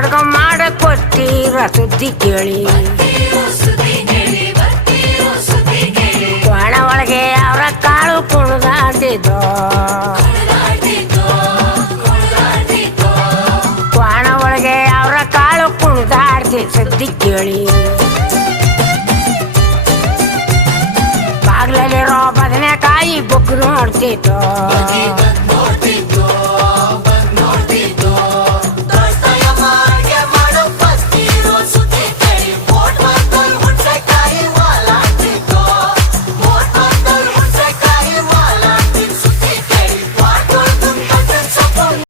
ಅಡ್ಗ ಮಾಡ ಕೊಟ್ಟಿರ ಸುದ್ದಿ ಕೇಳಿ ಒಣ ಒಳಗೆ ಅವರ ಕಾಳು ಕುಣಿದಾಡ್ತಿದ್ದೋ ಒಣ ಒಳಗೆ ಅವರ ಕಾಳು ಕುಣಿದಾಡ್ತಿ ಸುದ್ದಿ ಕೇಳಿ ಬಾಗ್ಲಲ್ಲಿರೋ ಬದನೆಕಾಯಿ ಬೊಗ್ಗು ನೋಡ್ತಿದ್ದೋ